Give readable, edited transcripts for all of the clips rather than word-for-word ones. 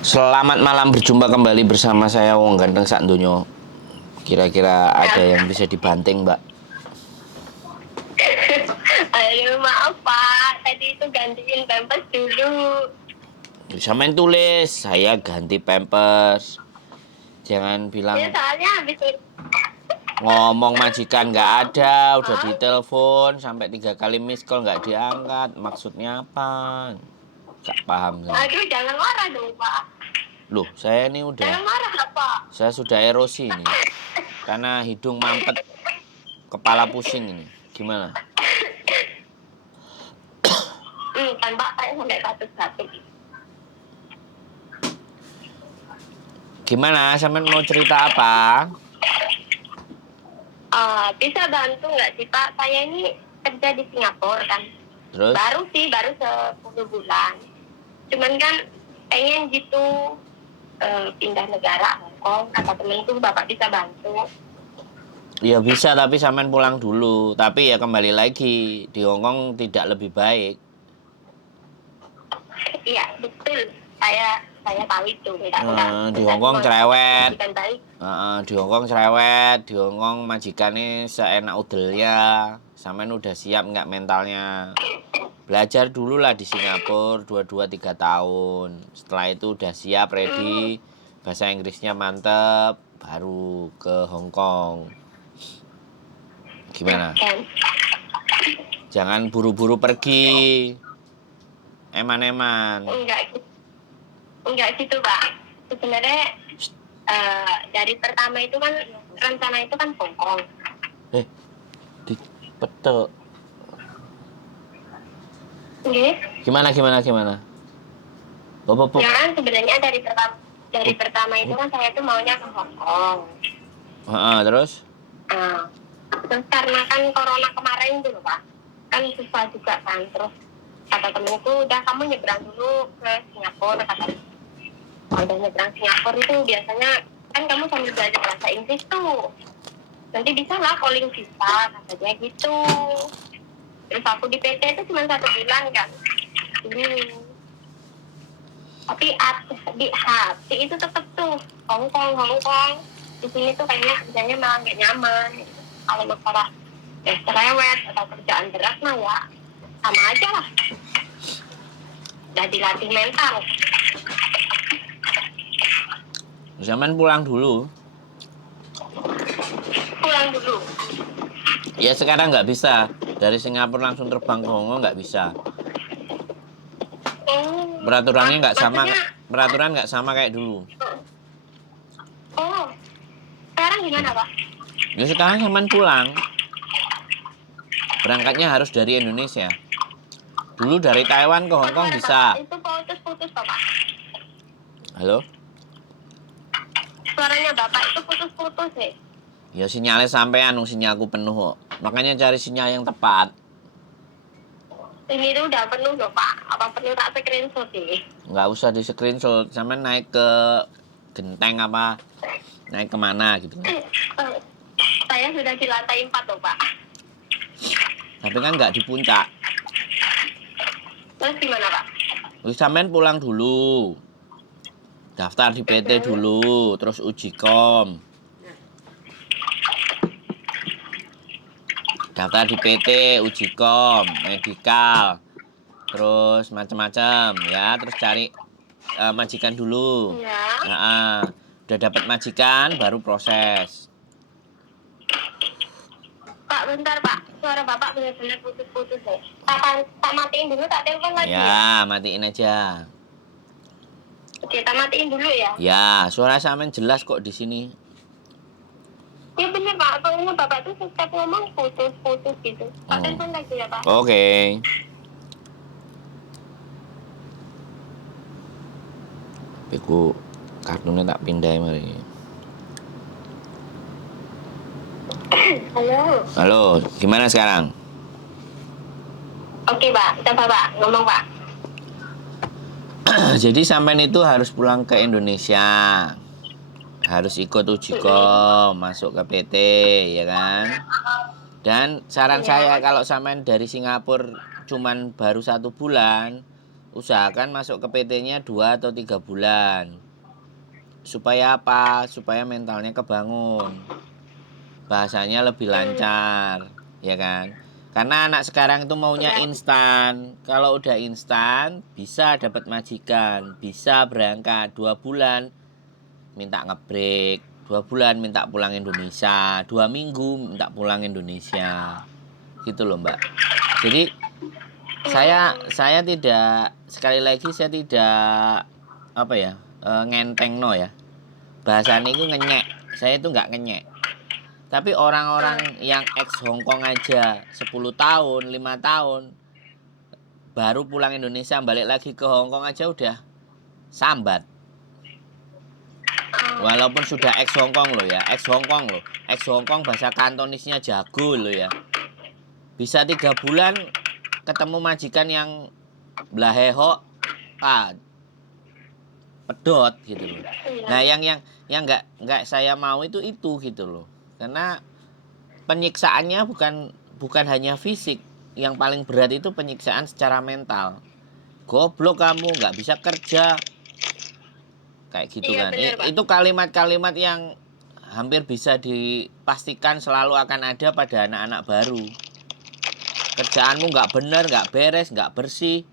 Selamat malam, berjumpa kembali bersama saya Wong Ganteng Sak Donya. Kira-kira ada yang bisa dibanting, Mbak? Aduh, maaf Pak. Tadi itu gantiin pampers dulu. Samain tulis, saya ganti pampers. Jangan Ya bilang soalnya habis itu. ngomong majikan nggak ada, udah Maaf. ditelepon sampai 3 kali miss call nggak diangkat. Maksudnya apa? Gak paham saya. Aduh, jangan marah dong Pak. Loh, saya ini Jangan marah lah Pak. saya sudah erosi ini. Karena hidung mampet, kepala pusing ini. Gimana? Kan Pak, saya sampai batuk-batuk. Gimana? Sampean mau cerita apa? Bisa bantu nggak sih Pak? Saya ini kerja di Singapura kan. Terus? Baru 10 bulan. Cuman kan pengen gitu pindah negara Hongkong. Kata temenku Bapak bisa bantu. Ya bisa, tapi sampean pulang dulu. Tapi ya kembali lagi, di Hongkong tidak lebih baik. Iya betul. Saya tahu itu. Di Hongkong cerewet. Baik. Di Hongkong cerewet, di Hongkong majikannya seenak udelnya. Sampean udah siap nggak mentalnya? Belajar dulu lah di Singapura 2-3 tahun. Setelah itu udah siap, ready. Bahasa Inggrisnya mantep, baru ke Hongkong. Gimana? Jangan buru-buru pergi. Eman-eman. Enggak gitu Pak. Sebenarnya dari pertama itu kan rencana itu kan Hongkong. Betul. Oke. Gimana? Bapak. Ya kan sebenarnya dari pertama itu kan saya tuh maunya ke Hongkong. Terus? Terus karena kan corona kemarin tuh Pak, kan susah juga kan. Terus kata temenku, udah kamu nyebrang dulu ke Singapura. Kata udah nyebrang Singapura itu biasanya kan kamu sambil belajar bahasa Inggris tuh. Nanti bisa lah calling visa, kata dia gitu. Terus aku di PT itu cuma 1 bulan kan. Tapi di hati itu tetap tuh Hongkong. Di sini tuh kayaknya kerjanya malah nggak nyaman. Kalau masalah cerewet atau kerjaan berat mah ya sama aja lah. Udah dilatih mental. Zaman pulang dulu. Ya sekarang nggak bisa. Dari Singapura langsung terbang ke Hongkong nggak bisa. Peraturannya nggak sama. Peraturan nggak sama kayak dulu. Sekarang gimana Pak? Ya sekarang zaman pulang. Berangkatnya harus dari Indonesia. Dulu dari Taiwan ke Hongkong bisa. Itu putus-putus Pak. Halo? Suaranya Bapak itu putus-putus ya? Ya sinyalnya sampean, sinyalku penuh kok. Makanya cari sinyal yang tepat. Ini tuh udah penuh loh Pak. Apa perlu tak screenshot sih? Nggak usah di screenshot. Sampean naik ke genteng apa? Naik kemana gitu. Saya sudah di lantai 4 loh Pak. Tapi kan nggak di puncak. Terus gimana Pak? Sampean pulang dulu. Daftar di PT dulu, terus uji kom. Daftar di PT, uji kom, medikal, terus macam-macam ya. Terus cari majikan dulu. Ya. Udah dapat majikan, baru proses. Pak, bentar Pak. Suara Bapak benar-benar putus-putus ya. Tak matiin dulu, tak telepon lagi Ya, matiin aja. Oke, tak matiin dulu ya. Ya, suara sampean jelas kok di sini. Ya bener Pak, soalnya Bapak tuh setiap ngomong putus-putus gitu. Tak telepon lagi ya Pak. Oke. Aku kartunya tak pindah mari. Halo, gimana sekarang? Oke Pak, coba Pak, ngomong Pak. Jadi sampean itu harus pulang ke Indonesia. Harus ikut uji kom, masuk ke PT, ya kan? Dan saran saya kalau sampean dari Singapura cuman baru 1 bulan, usahakan masuk ke PT-nya 2 atau 3 bulan. Supaya apa? Supaya mentalnya kebangun. Bahasanya lebih lancar, ya kan? Karena anak sekarang itu maunya instan. Kalau udah instan, bisa dapat majikan, bisa berangkat 2 bulan, minta ngebreak, 2 bulan minta pulang Indonesia, 2 minggu minta pulang Indonesia, gitu loh Mbak. Jadi saya tidak, sekali lagi saya tidak apa ya, ngenteng no ya. Bahasanya itu ngenyek, saya itu nggak ngenyek. Tapi orang-orang yang ex Hongkong aja 10 tahun, 5 tahun baru pulang Indonesia, balik lagi ke Hongkong aja udah sambat. Walaupun sudah ex Hongkong loh ya, ex Hongkong loh. Ex Hongkong bahasa Kantonisnya jago loh ya. Bisa 3 bulan ketemu majikan yang blaheho, pedot gitu loh. Nah, yang nggak saya mau itu gitu loh. Karena penyiksaannya bukan hanya fisik. Yang paling berat itu penyiksaan secara mental. Goblok kamu, nggak bisa kerja. Kayak gitu Iya, kan. bener, Pak. Itu kalimat-kalimat yang hampir bisa dipastikan selalu akan ada pada anak-anak baru. Kerjaanmu nggak bener, nggak beres, nggak bersih.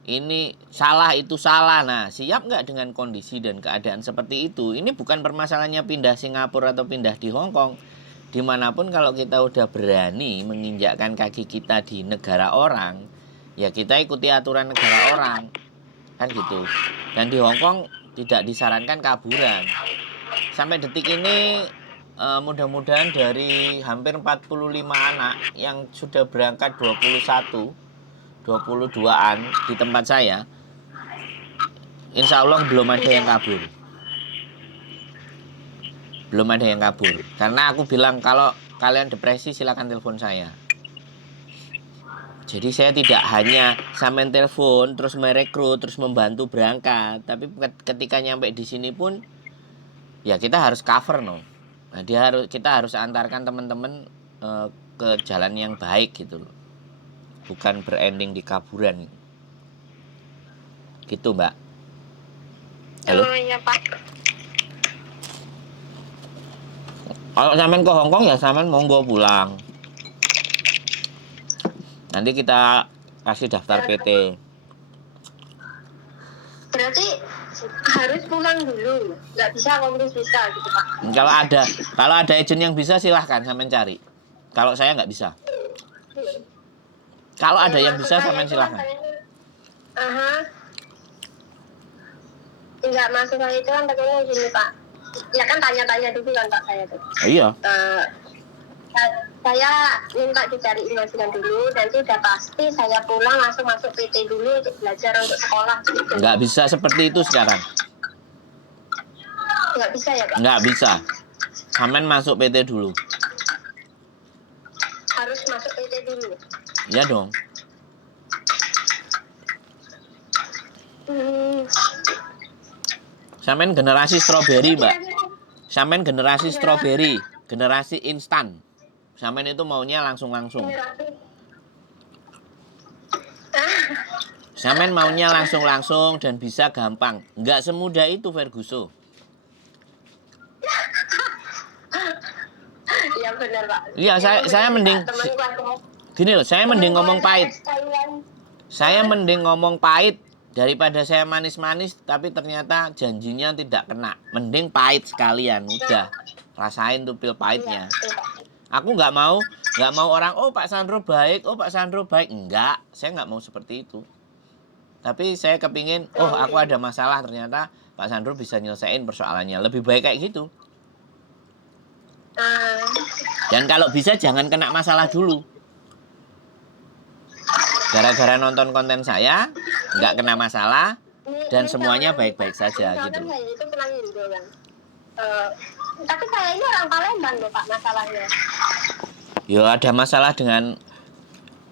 Ini salah, itu salah. Nah, siap nggak dengan kondisi dan keadaan seperti itu? Ini bukan permasalahannya pindah Singapura atau pindah di Hong Kong. Dimanapun kalau kita udah berani menginjakkan kaki kita di negara orang, ya kita ikuti aturan negara orang. Kan gitu. Dan di Hong Kong tidak disarankan kaburan. Sampai detik ini mudah-mudahan dari hampir 45 anak yang sudah berangkat 22-an di tempat saya, insya Allah belum ada yang kabur. Belum ada yang kabur. Karena aku bilang kalau kalian depresi silakan telepon saya. Jadi saya tidak hanya sampean telepon terus merekrut terus membantu berangkat, tapi ketika nyampe di sini pun ya kita harus cover no. Nah, kita harus antarkan teman-teman ke jalan yang baik gitu loh. Bukan berending di kaburan. Gitu, Mbak. Halo. Oh iya, Pak. Kalau sampean ke Hongkong ya sampean monggo pulang. Nanti kita kasih daftar PT. Berarti harus pulang dulu, nggak bisa ngomong bisa gitu, Pak. Kalau ada agent yang bisa silahkan sampean cari. Kalau saya nggak bisa. Kalau ada yang bisa sampean silahkan. Enggak, maksud saya itu kan katanya gini, Pak. Ya kan tanya-tanya dulu kan Pak saya tuh. Iya. Saya minta dicari majikan dulu, nanti udah pasti saya pulang langsung masuk PT dulu untuk belajar untuk sekolah gitu. Nggak bisa seperti itu sekarang. Nggak bisa ya Pak? Nggak bisa. Sampean masuk PT dulu. Harus masuk PT dulu? Ya dong. Sampean generasi stroberi, Mbak. Sampean generasi stroberi, generasi instan. Sampean itu maunya langsung-langsung. Sampean maunya langsung-langsung dan bisa gampang. Nggak semudah itu, Ferguson. Iya benar Pak. Iya, saya mending gini loh, saya mending ngomong pahit. Saya mending ngomong pahit daripada saya manis-manis tapi ternyata janjinya tidak kena. Mending pahit sekalian, udah rasain tuh pil pahitnya. Aku nggak mau orang Pak Sandro baik, Pak Sandro baik. Enggak, saya nggak mau seperti itu. Tapi saya kepingin, aku ada masalah ternyata Pak Sandro bisa nyelesain persoalannya. Lebih baik kayak gitu. Dan kalau bisa jangan kena masalah dulu. Gara-gara nonton konten saya, nggak kena masalah, dan semuanya baik-baik saja gitu. Itu pernah Indo kan. Tapi saya ini orang Palembang loh Pak masalahnya. Ya ada masalah dengan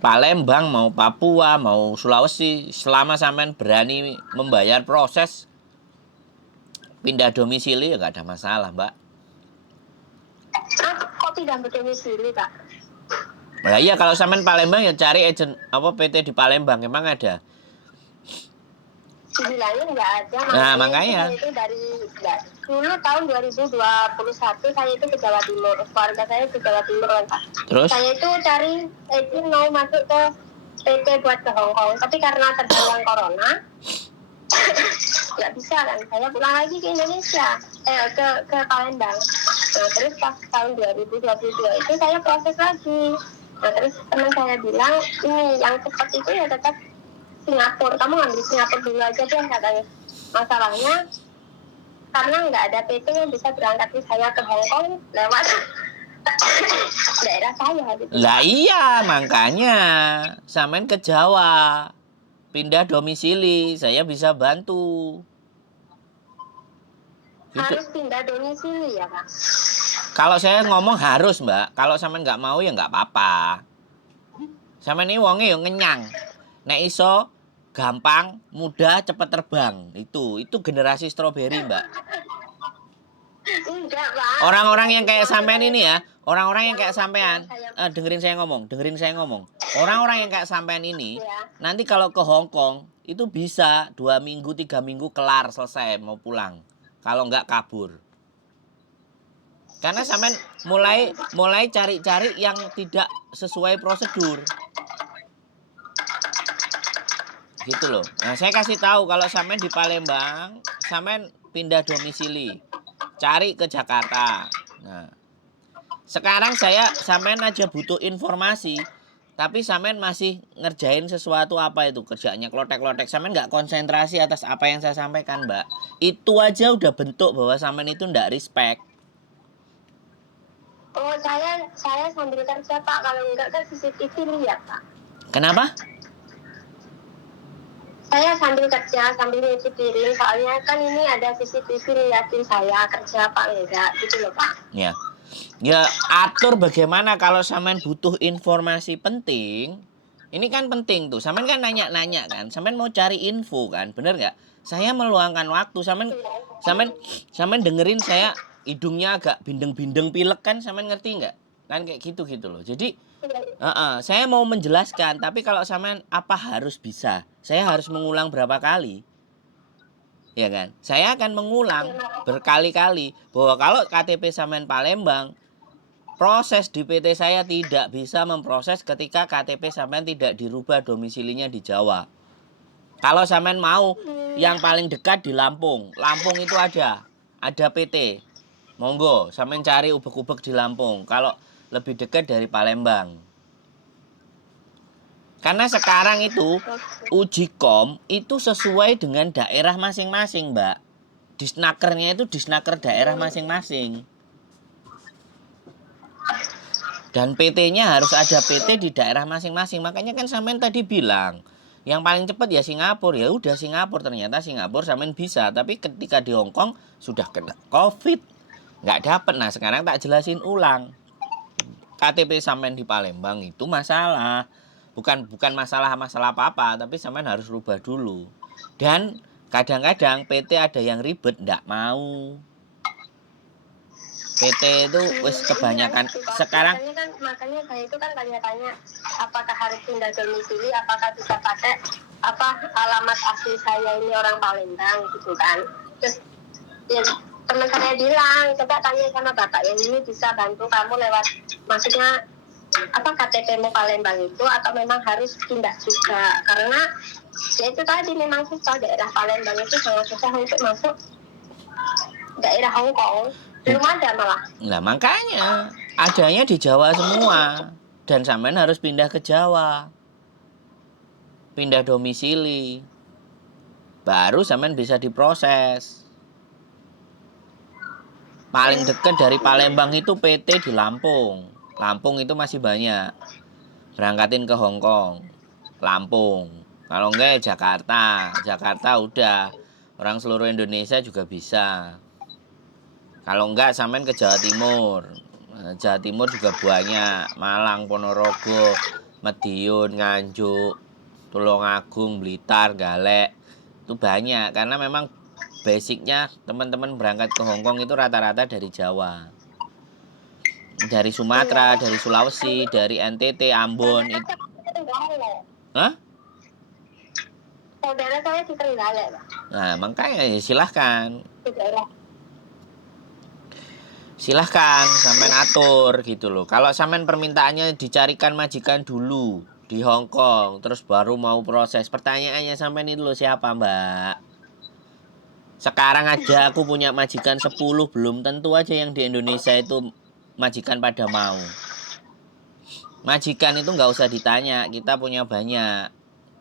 Palembang, mau Papua, mau Sulawesi. Selama sampean berani membayar proses pindah domisili ya nggak ada masalah, Mbak. Kok pindah domisili Pak? Nah iya kalau sampean Palembang ya cari agent PT di Palembang, emang ada. dibilangin nggak ada. Nah, makanya. Saya itu dari dulu tahun 2021 saya itu ke Jawa Timur, keluarga saya ke Jawa Timur kan Pak. Terus? Saya itu cari izin mau masuk ke PT buat ke Hong Kong, tapi karena terjadi corona nggak bisa kan, saya pulang lagi ke Indonesia, ke Palembang. Nah terus pas tahun 2022 itu saya proses lagi. Nah terus teman saya bilang ini yang cepat itu ya tetap Singapura, kamu ngambil Singapura dulu aja deh katanya. Masalahnya karena nggak ada PT yang bisa berangkatin saya ke Hong Kong lewat daerah saya gitu. Lah iya, makanya sampean ke Jawa, pindah domisili, saya bisa bantu. Gitu. Harus pindah domisili ya Pak? Kalau saya ngomong harus Mbak, kalau sampean nggak mau ya nggak apa-apa. Sampean ini wonge yo ngenyang. Nek iso gampang, mudah, cepet terbang. Itu generasi stroberi Mbak. Enggak Pak. Orang-orang yang kayak sampean ini ya, orang-orang yang kayak sampean, dengerin saya ngomong. Orang-orang yang kayak sampean ini, nanti kalau ke Hong Kong itu bisa 2 minggu, 3 minggu kelar selesai mau pulang. Kalau nggak kabur. Karena sampean mulai cari-cari yang tidak sesuai prosedur. Gitu loh. Nah, saya kasih tahu kalau sampean di Palembang, sampean pindah domisili. Cari ke Jakarta. Nah, sekarang sampean aja butuh informasi, tapi sampean masih ngerjain sesuatu apa itu kerjanya klotek-klotek. Sampean nggak konsentrasi atas apa yang saya sampaikan, Mbak. Itu aja udah bentuk bahwa sampean itu nggak respect. Oh, saya sambil kerja Pak, kalau enggak kan CCTV lihat Pak. Kenapa? Saya sambil kerja, sambil nyuci piring, soalnya kan ini ada CCTV liatin saya kerja Pak, enggak gitu loh Pak. Ya. Ya, atur bagaimana kalau sampean butuh informasi penting. Ini kan penting tuh. Sampean kan nanya-nanya kan. Sampean mau cari info kan, bener nggak? Saya meluangkan waktu. Sampean dengerin saya hidungnya agak bindeng-bindeng pilek kan, sampean ngerti nggak? Kan kayak gitu loh. Jadi saya mau menjelaskan, tapi kalau sampean apa harus bisa? Saya harus mengulang berapa kali? Ya kan? Saya akan mengulang berkali-kali bahwa kalau KTP sampean Palembang, proses di PT saya tidak bisa memproses ketika KTP sampean tidak dirubah domisilinya di Jawa. Kalau sampean mau yang paling dekat di Lampung itu ada PT. Monggo, sampean cari ubek-ubek di Lampung. Kalau lebih dekat dari Palembang. Karena sekarang itu uji kom itu sesuai dengan daerah masing-masing, Mbak. Disnakernya itu disnaker daerah masing-masing. Dan PT-nya harus ada PT di daerah masing-masing. Makanya kan sampean tadi bilang, yang paling cepat ya Singapura. Ya udah Singapura, ternyata Singapura sampean bisa. Tapi ketika di Hong Kong sudah kena COVID. Nggak dapet. Nah sekarang tak jelasin ulang. KTP sampean di Palembang itu masalah. Bukan masalah apa-apa, tapi sampean harus rubah dulu. Dan kadang-kadang PT ada yang ribet, nggak mau. PT itu wis kebanyakan sekarang. Makanya saya itu kan tanya-tanya apakah harus pindah domisili, apakah bisa pakai alamat asli saya ini orang Palembang gitu kan. Terus ya, teman saya bilang coba tanya sama bapak yang ini bisa bantu kamu lewat, maksudnya KTP-mu Palembang itu atau memang harus pindah juga, karena ya itu tadi memang susah, daerah Palembang itu sangat susah untuk masuk daerah Hong Kong. Belum ada malah. Nah makanya adanya di Jawa semua. Dan sampean harus pindah ke Jawa. Pindah domisili. Baru sampean bisa diproses. Paling dekat dari Palembang itu PT di Lampung. Lampung itu masih banyak. Berangkatin ke Hong Kong. Lampung. Kalau enggak ya Jakarta. Jakarta udah. Orang seluruh Indonesia juga bisa. Kalau enggak sampean ke Jawa Timur. Jawa Timur juga banyak. Malang, Ponorogo, Madiun, Nganjuk, Tulungagung, Blitar, Galek. Itu banyak. Karena memang basicnya teman-teman berangkat ke Hong Kong itu rata-rata dari Jawa. Dari Sumatera, dari Sulawesi, dari NTT, Ambon. Hah? Saudara saya di Trenggalek, Pak. Nah, makanya ya silahkan. Di daerah. Silahkan sampean atur gitu loh. Kalau sampean permintaannya dicarikan majikan dulu di Hong Kong, terus baru mau proses. Pertanyaannya sampean itu loh siapa, Mbak? Sekarang aja aku punya majikan 10, belum tentu aja yang di Indonesia itu majikan pada mau. Majikan itu nggak usah ditanya, kita punya banyak.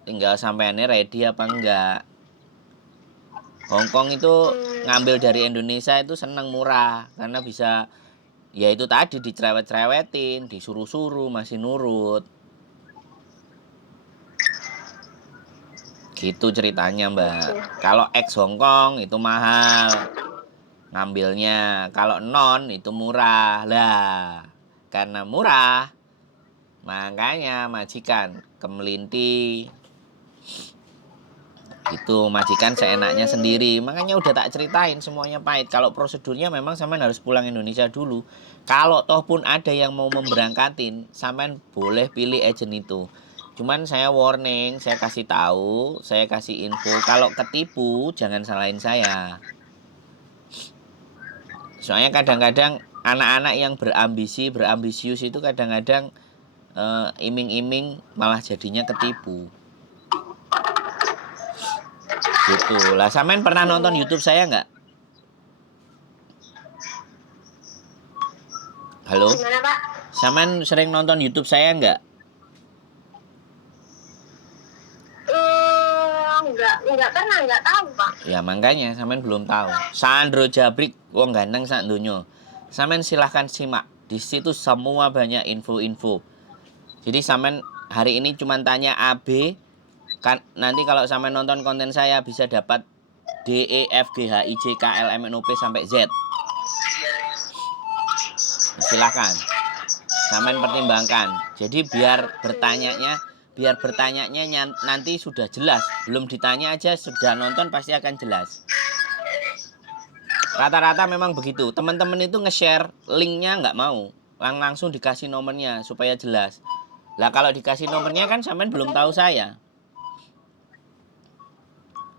Tinggal sampeannya ready apa enggak. Hong Kong itu ngambil dari Indonesia itu seneng murah karena bisa ya itu tadi dicerewet-cerewetin, disuruh-suruh masih nurut. Gitu ceritanya, Mbak. Kalau ex Hong Kong itu mahal ngambilnya, kalau non itu murah. Lah, karena murah makanya majikan kemelinti. Itu majikan seenaknya sendiri. Makanya udah tak ceritain semuanya pahit. Kalau prosedurnya memang sampean harus pulang Indonesia dulu. Kalau toh pun ada yang mau memberangkatin, sampean boleh pilih agent itu. Cuman saya warning, saya kasih tahu, saya kasih info. Kalau ketipu jangan salahin saya. Soalnya kadang-kadang anak-anak yang berambisius itu kadang-kadang iming-iming malah jadinya ketipu. Gitu lah. Sampean pernah nonton YouTube saya nggak? Halo? Gimana, Pak? Sampean sering nonton YouTube saya nggak? Enggak pernah, enggak tahu, Pak. Ya makanya sampean belum tahu. Sandro Jabrik, wong ganteng sak donya. Sampean silahkan simak. Di situ semua banyak info-info. Jadi sampean hari ini cuma tanya A B, kan nanti kalau sampean nonton konten saya bisa dapat D E F G H I J K L M N O P sampai Z. Silahkan sampean pertimbangkan. Jadi biar bertanyanya nanti sudah jelas. Belum ditanya aja sudah nonton pasti akan jelas. Rata-rata memang begitu. Teman-teman itu nge-share linknya nggak mau. Langsung dikasih nomornya supaya jelas. Lah kalau dikasih nomornya kan sampean belum tahu saya.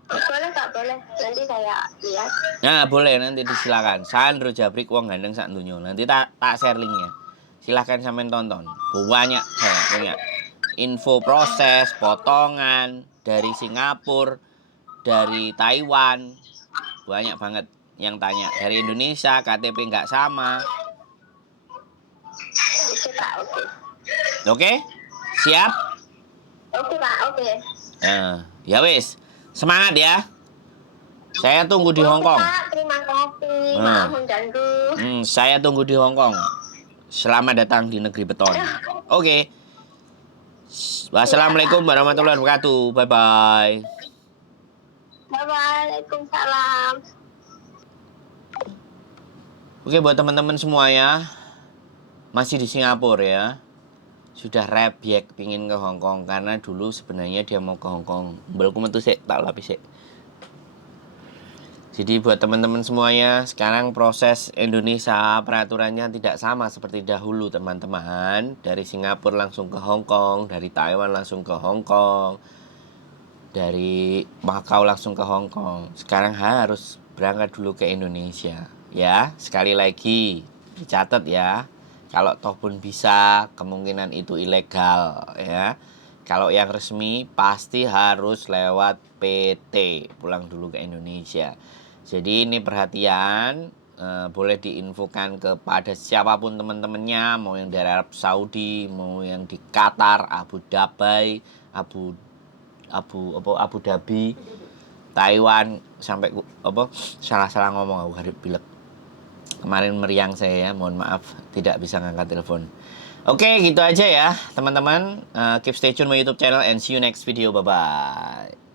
Boleh, Pak, boleh. Nanti saya lihat. Nah, boleh nanti disilakan. Sandro Jabrik wong gandeng sak donya. Nanti tak share linknya. Silahkan sampean tonton. Banyak saya punya info proses, potongan dari Singapura, dari Taiwan. Banyak banget yang tanya. Dari Indonesia KTP nggak sama. Oke, Pak, oke. Oke? Siap? Oke, Pak, oke. Ya wis. Semangat ya. Saya tunggu di Hong Kong. Pak, terima kasih. Maaf mengganggu. Saya tunggu di Hong Kong. Selamat datang di negeri beton. Oke. Wassalamualaikum warahmatullahi wabarakatuh. Bye-bye. Waalaikumsalam. Oke, buat teman-teman semua ya. Masih di Singapura ya. Sudah rebyek pingin ke Hong Kong karena dulu sebenarnya dia mau ke Hong Kong. Mbelku metu sik, tak lapis sik. Jadi buat teman-teman semuanya, sekarang proses Indonesia peraturannya tidak sama seperti dahulu teman-teman. Dari Singapura langsung ke Hong Kong, dari Taiwan langsung ke Hong Kong, dari Macau langsung ke Hong Kong. Sekarang harus berangkat dulu ke Indonesia. Ya, sekali lagi dicatat ya. Kalau toh pun bisa, kemungkinan itu ilegal ya. Kalau yang resmi pasti harus lewat PT, pulang dulu ke Indonesia. Jadi ini perhatian, boleh diinfokan kepada siapapun teman-temannya, mau yang dari Arab Saudi, mau yang di Qatar, Abu Dhabi, Taiwan, sampai salah ngomong aku hari pilek. Kemarin meriang saya ya, mohon maaf tidak bisa ngangkat telepon. Oke, gitu aja ya teman-teman. Keep stay tune my YouTube channel and see you next video. Bye-bye.